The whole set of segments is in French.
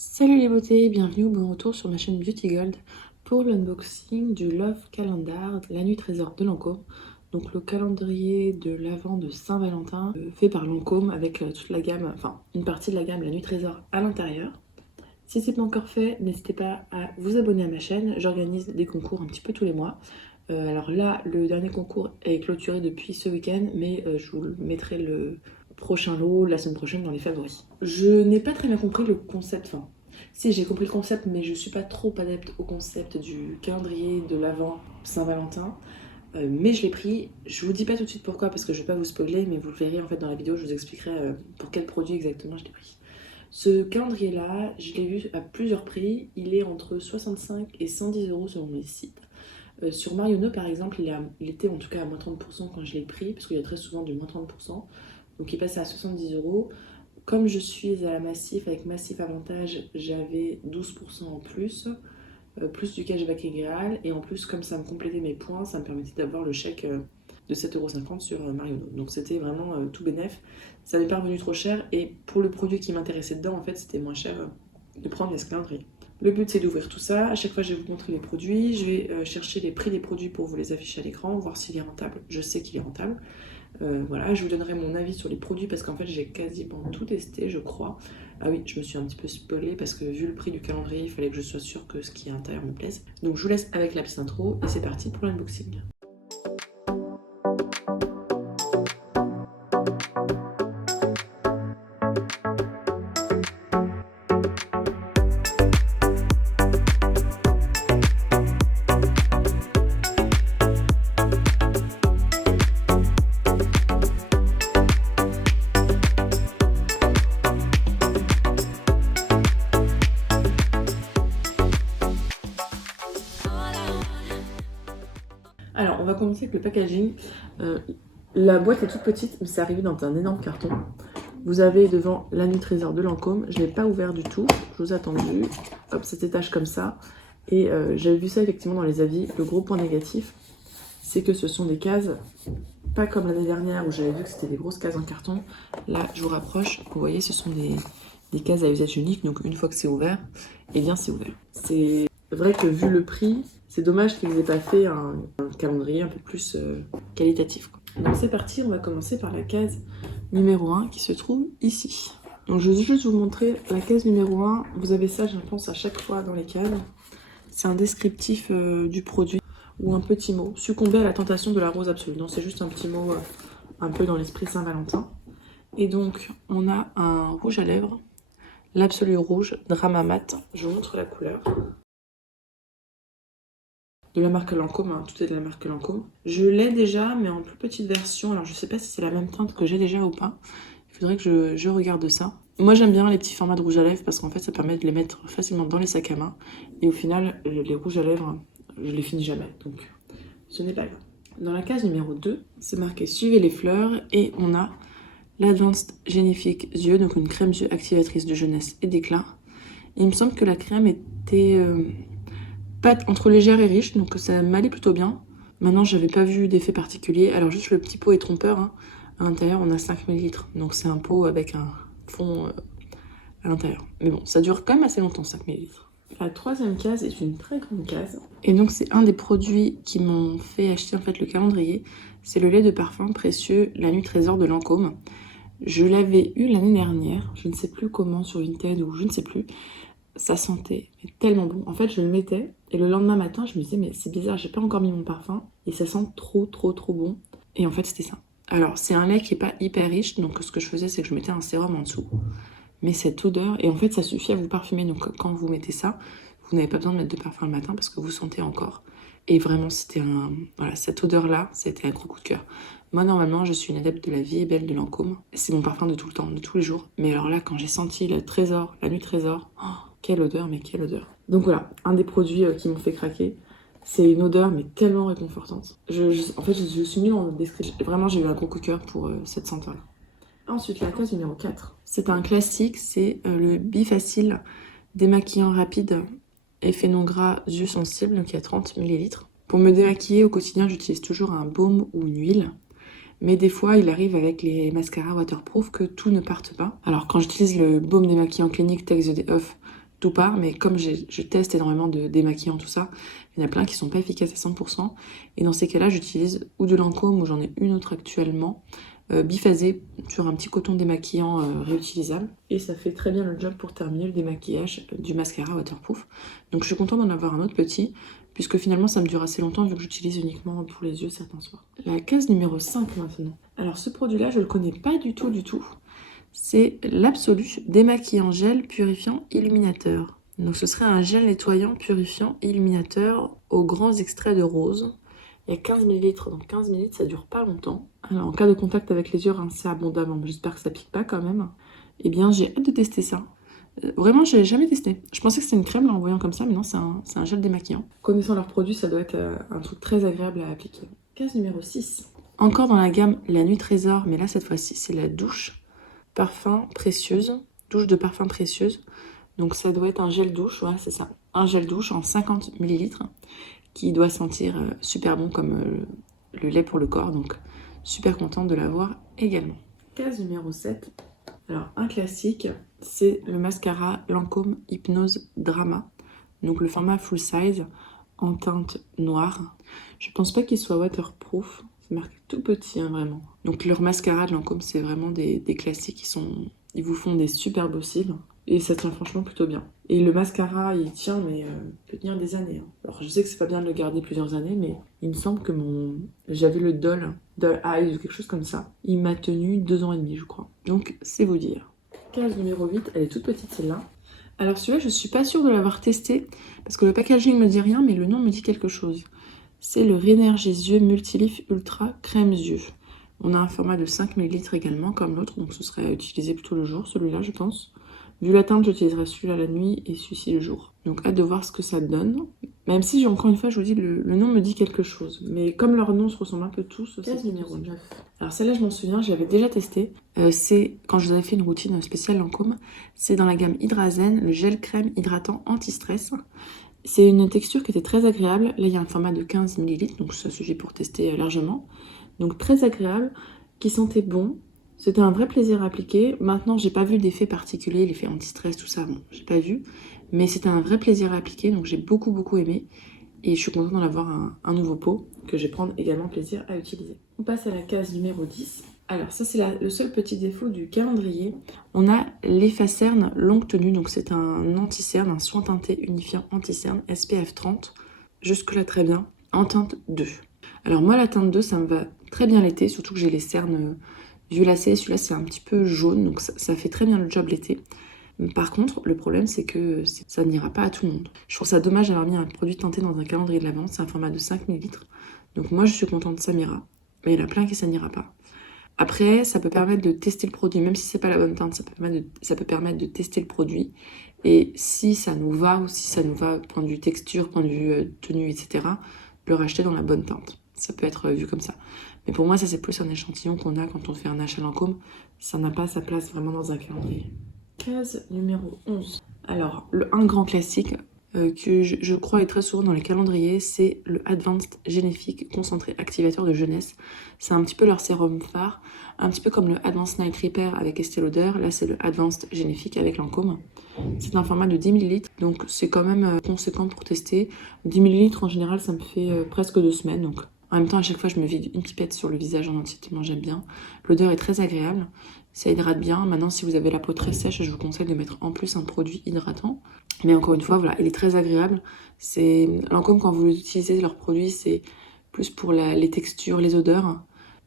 Salut les beautés, bienvenue ou bon retour sur ma chaîne Beauty Gold pour l'unboxing du Love Calendar, la nuit trésor de Lancôme. Donc le calendrier de l'Avent de Saint-Valentin fait par Lancôme avec toute la gamme, enfin une partie de la gamme la nuit trésor à l'intérieur. Si c'est pas encore fait, n'hésitez pas à vous abonner à ma chaîne, j'organise des concours un petit peu tous les mois. Alors là, le dernier concours est clôturé depuis ce week-end, mais je vous mettrai le prochain lot la semaine prochaine dans les favoris. Je n'ai pas très bien compris le concept, enfin, si j'ai compris le concept, mais je suis pas trop adepte au concept du calendrier de l'Avent Saint-Valentin. Mais je l'ai pris, je vous dis pas tout de suite pourquoi parce que je vais pas vous spoiler, mais vous le verrez en fait dans la vidéo, je vous expliquerai pour quel produit exactement je l'ai pris. Ce calendrier-là, je l'ai vu à plusieurs prix. Il est entre 65 et 110 euros selon les sites. Sur Marionneau, par exemple, il était en tout cas à moins 30% quand je l'ai pris, parce qu'il y a très souvent du moins 30%. Donc il passait à 70 euros. Comme je suis à la Massif, avec Massif Avantage, j'avais 12% en plus, plus du cashback égal. Et en plus, comme ça me complétait mes points, ça me permettait d'avoir le chèque de 7,50 € sur Marionneau. Donc c'était vraiment tout bénef. Ça n'est pas revenu trop cher et pour le produit qui m'intéressait dedans, en fait, c'était moins cher de prendre les calendriers. Le but c'est d'ouvrir tout ça. À chaque fois, je vais vous montrer les produits. Je vais chercher les prix des produits pour vous les afficher à l'écran, voir s'il est rentable. Je sais qu'il est rentable. Voilà, je vous donnerai mon avis sur les produits parce qu'en fait, j'ai quasiment tout testé, je crois. Ah oui, je me suis un petit peu spoilée parce que vu le prix du calendrier, il fallait que je sois sûre que ce qui est à l'intérieur me plaise. Donc je vous laisse avec la petite intro et c'est parti pour l'unboxing. Alors, on va commencer avec le packaging. La boîte est toute petite, mais c'est arrivé dans un énorme carton. Vous avez devant la nuit trésor de Lancôme. Je ne l'ai pas ouvert du tout. Je vous ai attendu. Hop, cet étage comme ça. Et j'avais vu ça effectivement dans les avis. Le gros point négatif, c'est que ce sont des cases, pas comme l'année dernière où j'avais vu que c'était des grosses cases en carton. Là, je vous rapproche. Vous voyez, ce sont des cases à usage unique. Donc, une fois que c'est ouvert, eh bien, c'est ouvert. C'est vrai que vu le prix, c'est dommage qu'ils aient pas fait un calendrier un peu plus qualitatif. Donc c'est parti, on va commencer par la case numéro 1 qui se trouve ici. Donc je vais juste vous montrer la case numéro 1. Vous avez ça, je pense, à chaque fois dans les cases. C'est un descriptif du produit ou un petit mot. Succomber à la tentation de la rose absolue. Non, c'est juste un petit mot un peu dans l'esprit Saint-Valentin. Et donc on a un rouge à lèvres, l'absolu rouge, Drama Mat. Je vous montre la couleur. De la marque Lancôme, hein, tout est de la marque Lancôme. Je l'ai déjà, mais en plus petite version. Alors je sais pas si c'est la même teinte que j'ai déjà ou pas. Il faudrait que je regarde ça. Moi j'aime bien les petits formats de rouge à lèvres parce qu'en fait ça permet de les mettre facilement dans les sacs à main. Et au final, les rouges à lèvres, je les finis jamais. Donc ce n'est pas grave. Dans la case numéro 2, c'est marqué Suivez les fleurs et on a l'Advanced Génifique Yeux, donc une crème yeux activatrice de jeunesse et d'éclat. Il me semble que la crème était pâte entre légère et riche, donc ça m'allait plutôt bien. Maintenant, j'avais pas vu d'effet particulier. Alors juste le petit pot est trompeur. Hein. À l'intérieur, on a 5 ml. Donc c'est un pot avec un fond à l'intérieur. Mais bon, ça dure quand même assez longtemps, 5 ml. La troisième case est une très grande case. Et donc c'est un des produits qui m'ont fait acheter en fait le calendrier. C'est le lait de parfum précieux, la nuit trésor de Lancôme. Je l'avais eu l'année dernière, je ne sais plus comment, sur Vinted ou je ne sais plus. Ça sentait tellement bon. En fait, je le mettais et le lendemain matin, je me disais, mais c'est bizarre, j'ai pas encore mis mon parfum et ça sent trop, trop, trop bon. Et en fait, c'était ça. Alors, c'est un lait qui est pas hyper riche, donc ce que je faisais, c'est que je mettais un sérum en dessous. Mais cette odeur, et en fait, ça suffit à vous parfumer. Donc, quand vous mettez ça, vous n'avez pas besoin de mettre de parfum le matin parce que vous sentez encore. Et vraiment, c'était un. Voilà, cette odeur-là, c'était un gros coup de cœur. Moi, normalement, je suis une adepte de la vie est belle de Lancôme. C'est mon parfum de tout le temps, de tous les jours. Mais alors là, quand j'ai senti le trésor, la nuit trésor, oh, quelle odeur, mais quelle odeur. Donc voilà, un des produits qui m'ont fait craquer. C'est une odeur, mais tellement réconfortante. En fait, je suis nulle en description. Vraiment, j'ai eu un gros coup de cœur pour cette senteur-là. Ensuite, la case numéro 4. C'est un classique, c'est le Bifacil démaquillant rapide, effet non gras, yeux sensibles, donc il y a 30 ml. Pour me démaquiller au quotidien, j'utilise toujours un baume ou une huile. Mais des fois, il arrive avec les mascaras waterproof que tout ne parte pas. Alors, quand j'utilise le baume démaquillant clinique Tex the Day Off, tout part, mais comme je teste énormément de démaquillants, tout ça, il y en a plein qui sont pas efficaces à 100%. Et dans ces cas-là, j'utilise ou de Lancôme, ou j'en ai une autre actuellement, biphasée sur un petit coton démaquillant réutilisable. Et ça fait très bien le job pour terminer le démaquillage du mascara waterproof. Donc je suis contente d'en avoir un autre petit, puisque finalement ça me dure assez longtemps vu que j'utilise uniquement pour les yeux certains soirs. La case numéro 5 maintenant. Alors ce produit-là, je le connais pas du tout. C'est l'Absolu démaquillant gel purifiant illuminateur. Donc ce serait un gel nettoyant purifiant illuminateur aux grands extraits de rose. Il y a 15 ml, donc 15 ml ça dure pas longtemps. Alors en cas de contact avec les yeux, rincez abondamment, j'espère que ça pique pas quand même. Eh bien j'ai hâte de tester ça. Vraiment, j'ai jamais testé. Je pensais que c'était une crème là, en voyant comme ça, mais non, c'est un gel démaquillant. Connaissant leurs produits, ça doit être un truc très agréable à appliquer. Case numéro 6. Encore dans la gamme La Nuit Trésor, mais là cette fois-ci c'est la douche parfum précieuse, douche de parfum précieuse. Donc ça doit être un gel douche, voilà c'est ça. Un gel douche en 50 ml qui doit sentir super bon comme le lait pour le corps. Donc super contente de l'avoir également. Case numéro 7. Alors un classique, c'est le mascara Lancôme Hypnose Drama. Donc le format full size en teinte noire. Je pense pas qu'il soit waterproof. C'est marqué tout petit, hein, vraiment. Donc leur mascara de Lancôme, c'est vraiment des classiques. Ils vous font des super beaux cils. Et ça tient franchement plutôt bien. Et le mascara, il tient, mais il peut tenir des années. Hein. Alors je sais que c'est pas bien de le garder plusieurs années, mais il me semble que j'avais le Doll Eyes ou quelque chose comme ça. Il m'a tenu 2 ans et demi, je crois. Donc c'est vous dire. Case numéro 8, elle est toute petite celle-là. Alors celui-là, je suis pas sûre de l'avoir testé, parce que le packaging me dit rien, mais le nom me dit quelque chose. C'est le Rénergise Yeux Multilif Ultra Crème Yeux. On a un format de 5 ml également, comme l'autre, donc ce serait à utiliser plutôt le jour, celui-là, je pense. Vu la teinte, j'utiliserai celui-là la nuit et celui-ci le jour. Donc hâte de voir ce que ça donne. Même si, encore une fois, je vous dis, le nom me dit quelque chose. Mais comme leurs noms se ressemblent un peu tous, c'est numéro 9. Alors celle-là, je m'en souviens, je l'avais déjà testée. C'est quand je vous avais fait une routine spéciale Lancôme. C'est dans la gamme Hydrazen, le gel crème hydratant anti-stress. C'est une texture qui était très agréable. Là, il y a un format de 15 ml, donc ça suffit pour tester largement. Donc très agréable, qui sentait bon. C'était un vrai plaisir à appliquer. Maintenant, j'ai pas vu d'effet particulier, l'effet anti-stress, tout ça, bon, j'ai pas vu. Mais c'était un vrai plaisir à appliquer, donc j'ai beaucoup aimé. Et je suis contente d'en avoir un nouveau pot que je vais prendre également plaisir à utiliser. On passe à la case numéro 10. Alors ça, c'est le seul petit défaut du calendrier. On a l'Effacerne longue tenue, donc c'est un anti-cerne, un soin teinté unifiant anti-cerne SPF 30. Jusque-là, très bien. En teinte 2. Alors moi, la teinte 2, ça me va très bien l'été, surtout que j'ai les cernes violacées. Celui-là, c'est un petit peu jaune, donc ça fait très bien le job l'été. Par contre, le problème, c'est que ça n'ira pas à tout le monde. Je trouve ça dommage d'avoir mis un produit teinté dans un calendrier de l'Avent. C'est un format de 5 ml. Donc moi, je suis contente, ça m'ira. Mais il y en a plein qui ça n'ira pas. Après, ça peut permettre de tester le produit. Même si c'est pas la bonne teinte, ça peut permettre de tester le produit. Et si ça nous va, ou si ça nous va, point de vue texture, point de vue tenue, etc., le racheter dans la bonne teinte. Ça peut être vu comme ça. Mais pour moi, ça, c'est plus un échantillon qu'on a quand on fait un achat Lancôme. Ça n'a pas sa place vraiment dans un calendrier. Case numéro 11. Alors, un grand classique que je crois est très souvent dans les calendriers, c'est le Advanced Génifique Concentré Activateur de Jeunesse. C'est un petit peu leur sérum phare, un petit peu comme le Advanced Night Repair avec Estée Lauder. Là, c'est le Advanced Génifique avec Lancôme. C'est un format de 10 ml, donc c'est quand même conséquent pour tester. 10 ml, en général, ça me fait presque 2 semaines, donc... En même temps, à chaque fois, je me vide une pipette sur le visage en entier, tellement j'aime bien. L'odeur est très agréable, ça hydrate bien. Maintenant, si vous avez la peau très sèche, je vous conseille de mettre en plus un produit hydratant. Mais encore une fois, voilà, il est très agréable. Lancôme, quand vous utilisez leurs produits, c'est plus pour les textures, les odeurs,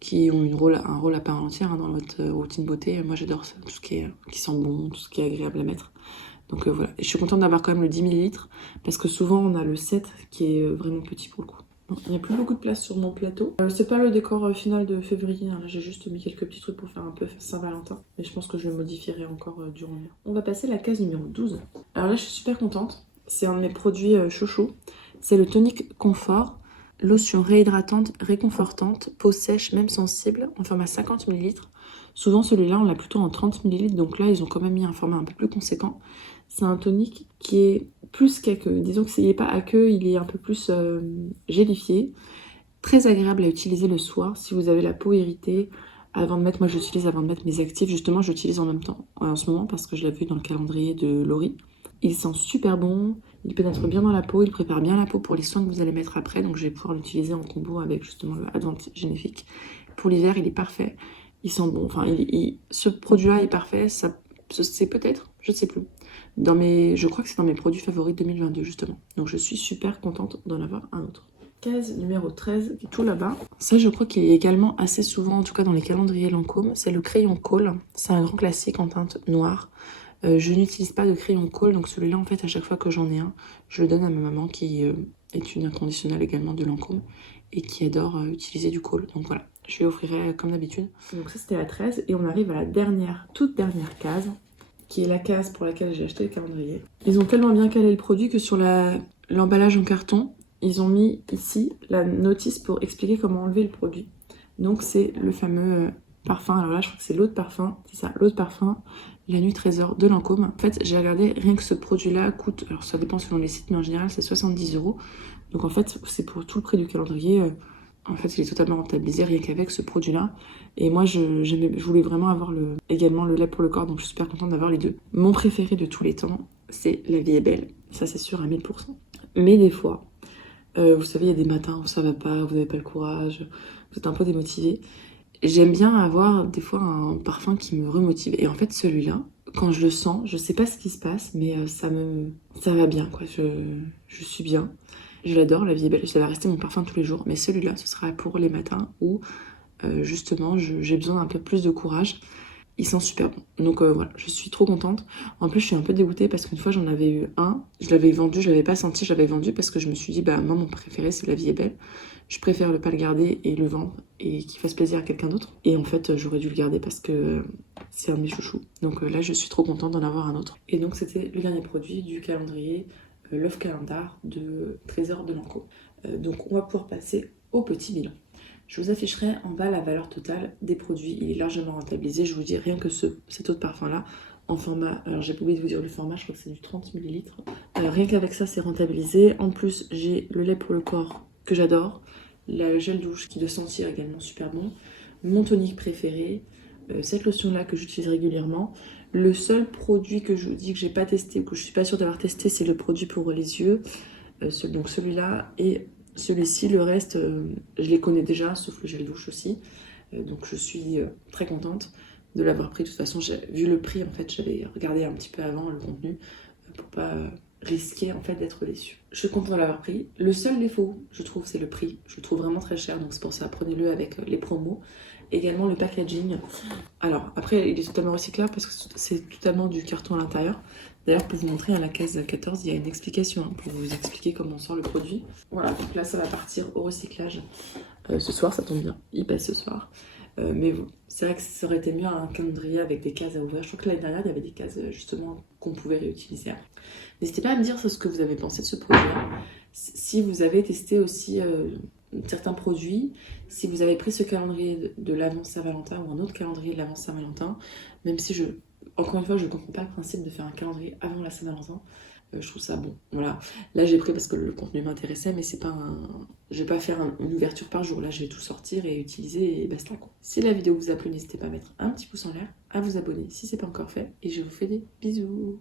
qui ont un rôle à part entière dans votre routine beauté. Moi, j'adore ça, tout ce qui sent bon, tout ce qui est agréable à mettre. Donc voilà, et je suis contente d'avoir quand même le 10 ml, parce que souvent, on a le 7 qui est vraiment petit pour le coup. Il n'y a plus beaucoup de place sur mon plateau. C'est pas le décor final de février, hein. Là j'ai juste mis quelques petits trucs pour faire un peu Saint-Valentin. Mais je pense que je le modifierai encore durant l'hiver. On va passer à la case numéro 12. Alors là je suis super contente. C'est un de mes produits chouchou. C'est le Tonic Confort. Lotion réhydratante, réconfortante, peau sèche, même sensible, en format 50 ml. Souvent celui-là on l'a plutôt en 30 ml, donc là ils ont quand même mis un format un peu plus conséquent. C'est un tonique qui est plus qu'aqueux. Disons que s'il n'est pas aqueux, il est un peu plus gélifié. Très agréable à utiliser le soir si vous avez la peau irritée. Moi j'utilise avant de mettre mes actifs. Justement, j'utilise en même temps en ce moment parce que je l'ai vu dans le calendrier de Laurie. Il sent super bon, il pénètre bien dans la peau, il prépare bien la peau pour les soins que vous allez mettre après. Donc je vais pouvoir l'utiliser en combo avec justement le Advent Génifique. Pour l'hiver, il est parfait. Il sent bon. Enfin, ce produit-là est parfait. Ça, c'est peut-être, je ne sais plus. Je crois que c'est dans mes produits favoris de 2022 justement. Donc je suis super contente d'en avoir un autre. Case numéro 13, tout là-bas. Ça, je crois qu'il est également assez souvent, en tout cas dans les calendriers Lancôme. C'est le crayon Kohl. C'est un grand classique en teinte noire. Je n'utilise pas de crayon Kohl, donc celui-là, en fait, à chaque fois que j'en ai un, je le donne à ma maman qui est une inconditionnelle également de Lancôme et qui adore utiliser du Kohl. Donc voilà, je lui offrirai comme d'habitude. Donc ça, c'était la 13 et on arrive à la toute dernière case, qui est la case pour laquelle j'ai acheté le calendrier. Ils ont tellement bien calé le produit que sur l'emballage en carton, ils ont mis ici la notice pour expliquer comment enlever le produit. Donc c'est le fameux parfum. Alors là, je crois que c'est l'eau de parfum. C'est ça, l'eau de parfum, la nuit trésor de Lancôme. En fait, j'ai regardé, rien que ce produit-là coûte, alors ça dépend selon les sites, mais en général, c'est 70 €. Donc en fait, c'est pour tout le prix du calendrier. En fait, il est totalement rentabilisé rien qu'avec ce produit-là. Et moi, je voulais vraiment avoir également le lait pour le corps, donc je suis super contente d'avoir les deux. Mon préféré de tous les temps, c'est La Vie est belle. Ça, c'est sûr à 1000%. Mais des fois, vous savez, il y a des matins où ça va pas, vous n'avez pas le courage, vous êtes un peu démotivé. J'aime bien avoir des fois un parfum qui me remotive. Et en fait, celui-là, quand je le sens, je sais pas ce qui se passe, mais ça va bien, quoi. Je suis bien. Je l'adore, La Vie est belle. Ça va rester mon parfum tous les jours. Mais celui-là, ce sera pour les matins où, justement, j'ai besoin d'un peu plus de courage. Il sent super bon. Donc voilà, je suis trop contente. En plus, je suis un peu dégoûtée parce qu'une fois, j'en avais eu un. Je l'avais vendu, je l'avais pas senti, je l'avais vendu parce que je me suis dit, bah moi, mon préféré, c'est La Vie est belle. Je préfère ne pas le garder et le vendre et qu'il fasse plaisir à quelqu'un d'autre. Et en fait, j'aurais dû le garder parce que c'est un de mes chouchous. Donc là, je suis trop contente d'en avoir un autre. Et donc, c'était le dernier produit du calendrier Love Calendar de Trésor de Lancôme. Donc, on va pouvoir passer au petit bilan. Je vous afficherai en bas la valeur totale des produits. Il est largement rentabilisé. Je vous dis rien que cet eau de parfum là en format, alors j'ai oublié de vous dire le format, je crois que c'est du 30 ml. Rien qu'avec ça, c'est rentabilisé. En plus, j'ai le lait pour le corps que j'adore, le gel douche qui doit sentir également super bon, mon tonique préféré, cette lotion là que j'utilise régulièrement. Le seul produit que je vous dis que j'ai pas testé ou que je suis pas sûre d'avoir testé, c'est le produit pour les yeux. Donc celui-là et celui-ci, le reste, je les connais déjà, sauf le gel douche aussi. Donc je suis très contente de l'avoir pris. De toute façon, vu le prix, en fait, j'avais regardé un petit peu avant le contenu pour pas risquer en fait d'être déçue. Je suis contente de l'avoir pris. Le seul défaut, je trouve, c'est le prix. Je le trouve vraiment très cher, donc c'est pour ça, prenez-le avec les promos. Également le packaging. Alors après, il est totalement recyclable parce que c'est totalement du carton à l'intérieur. D'ailleurs, pour vous montrer à la case 14, il y a une explication pour vous expliquer comment on sort le produit. Voilà, donc là, ça va partir au recyclage. Ce soir, ça tombe bien, il passe ce soir. Mais bon, c'est vrai que ça aurait été mieux un calendrier avec des cases à ouvrir. Je crois que l'année dernière, il y avait des cases justement qu'on pouvait réutiliser. N'hésitez pas à me dire ce que vous avez pensé de ce produit-là. Si vous avez testé aussi certains produits, si vous avez pris ce calendrier de l'Avent Saint-Valentin ou un autre calendrier de l'Avent Saint-Valentin, même si encore une fois, je ne comprends pas le principe de faire un calendrier avant la Saint-Valentin. Je trouve ça bon. Voilà. Là, j'ai pris parce que le contenu m'intéressait, mais c'est pas je vais pas faire une ouverture par jour. Là, je vais tout sortir et utiliser et basta quoi. Si la vidéo vous a plu, n'hésitez pas à mettre un petit pouce en l'air, à vous abonner si c'est pas encore fait. Et je vous fais des bisous.